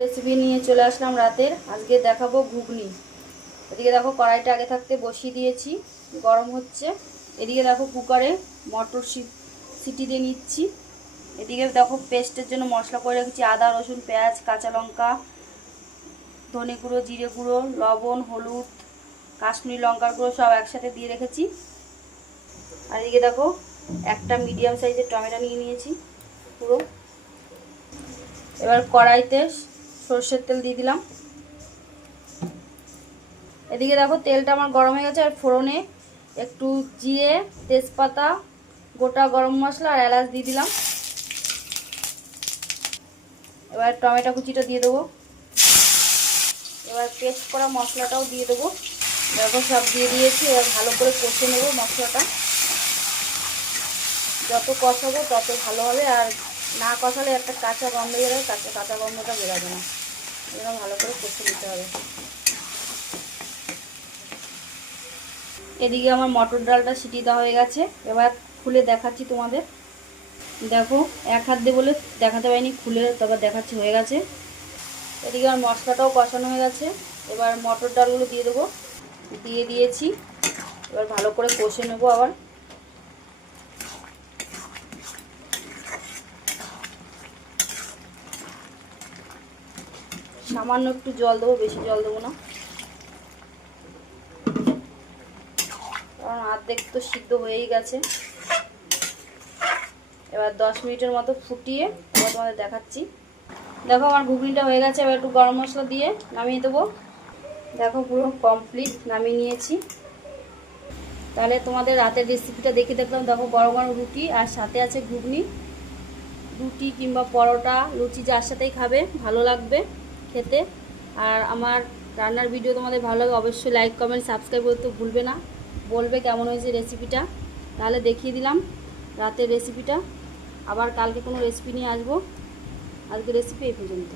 Recipe নিয়ে চলে আসলাম রাতের। আজকে দেখাবো ঘুগনি। এদিকে দেখো কড়াইটা আগে থাকতে বসিয়ে দিয়েছি, গরম হচ্ছে। এদিকে দেখো কুকারে মটর সিটি দিয়ে নিচ্ছি। এদিকে দেখো পেস্টের জন্য মশলা করে রেখেছি, আদা রসুন পেঁয়াজ কাঁচা লঙ্কা, ধনে গুঁড়ো জিরে গুঁড়ো লবণ হলুদ কাশ্মীরি লঙ্কার গুঁড়ো সব একসাথে দিয়ে রেখেছি। আর এদিকে দেখো একটা মিডিয়াম সাইজের টমেটো নিয়ে নিয়েছি পুরো। এবার কড়াইতে সরষের তেল দিয়ে দিলাম। এদিকে দেখো তেলটা আমার গরম হয়ে গেছে। আর ফোড়নে একটু জিরে তেজপাতা গোটা গরম মশলা আর এলাচ দিয়ে দিলাম। এবার টমেটো কুচিটা দিয়ে দেবো। এবার পেস্ট করা মশলাটাও দিয়ে দেবো। দেখো সব দিয়ে দিয়েছি। এবার ভালো করে কষে নেব মশলাটা। যত কষাবো তত ভালো হবে, আর না কষালে একটা কাঁচা গন্ধ বেরোবে, কাঁচা গন্ধটা বেরোবে না। এবার ভালো করে কষে নিতে হবে। এদিকে আমার মটর ডালটা সিটি দেওয়া হয়ে গেছে। এবার খুলে দেখাচ্ছি তোমাদের। দেখো এক হাত দিয়ে বলে দেখাতে পারিনি, খুলে তবে দেখাচ্ছি হয়ে গেছে। এদিকে আমার মশলাটাও কষানো হয়ে গেছে। এবার মটর ডালগুলো দিয়ে দেবো। দিয়ে দিয়েছি। এবার ভালো করে কষে নেবো আবার। সামান্য একটু জল দেবো, বেশি জল দেবো না, কারণ অর্ধেক তো সিদ্ধ হয়েই গেছে। এবার 10 মিনিটের মতো ফুটিয়ে এবার তোমাদের দেখাচ্ছি। দেখো আমার ঘুগনিটা হয়ে গেছে। এবার একটু গরম মশলা দিয়ে নামিয়ে দেবো। দেখো পুরো কমপ্লিট নামিয়ে নিয়েছি। তাহলে তোমাদের রাতের রেসিপিটা দেখে দেখলাম। দেখো গরম গরম রুটি আর সাথে আছে ঘুগনি। রুটি কিংবা পরোটা লুচি যার সাথেই খাবে ভালো লাগবে খেতে। আর আমার রান্নার ভিডিও তোমাদের ভালো লাগে অবশ্যই লাইক কমেন্ট সাবস্ক্রাইব করতে ভুলবে না। বলবে কেমন হয়েছে রেসিপিটা। তাহলে দেখিয়ে দিলাম রাতের রেসিপিটা। আবার কালকে কোনো রেসিপি নিয়ে আসবো। আজকে রেসিপি এই পর্যন্ত।